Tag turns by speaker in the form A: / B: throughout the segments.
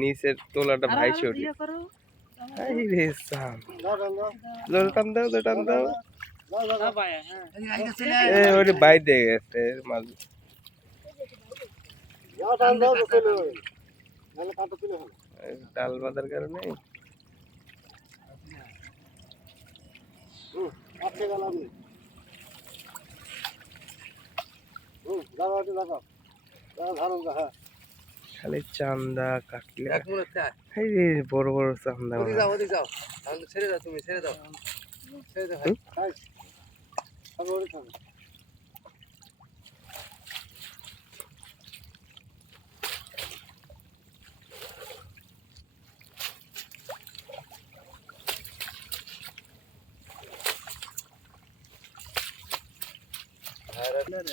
A: নিচের তোলাটা ভাই সরি আই রে সাম। জলটাম দাও জলটাম দাও। এ ওরে বাই দিয়ে গেছে মাঝ ডাল বাঁধার কারণে। খালি চান্দা কাটলে এই রে বড় বড় চান্দা
B: ওদিকে যাও ওদিকে যাও। তাহলে ছেড়ে দাও তুমি ছেড়ে দাও। ছেড়ে দাও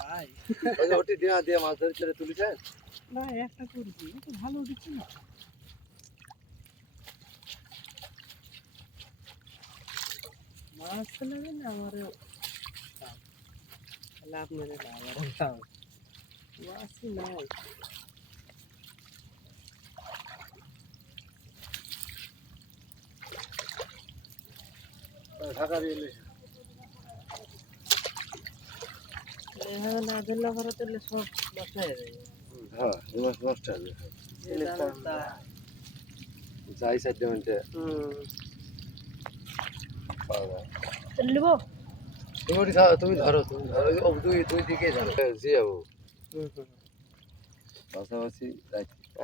B: ভাই। ওই ওটি দিয়ে দিয়ে মাছ ধরে ছেড়ে তুলিছেন
A: না একটা করছি তো ভালো দিচ্ছি না। মাছ ফেলে না আমার লাভ মেরে না আমার মাছই নাই।
B: ঢাকা দিয়ে
A: না ধরলে পরে তাহলে সব হয়ে যাবে।
B: হ্যাঁ এই মাছ নষ্ট হবে যাই সাইড
A: লিব
B: তুমি তুমি ধরো তুমি ধরো। দুই দুই দিকে ধরো। জি যাব পাশাপাশি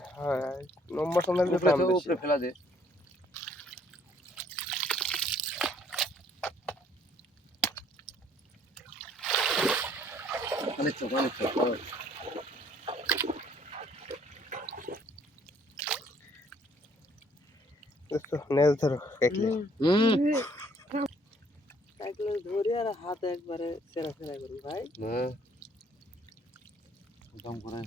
A: হ্যাঁ নম্বর সন্ধান
B: উপরে ফেলা দে। অনেক চোখ অনেক চোখ
A: নেজ ধরো কাকলে
B: হুম।
A: কাকলে ধরে আর হাত একবারে সেরা সেরা করি ভাই।
B: হ্যাঁ কাম করে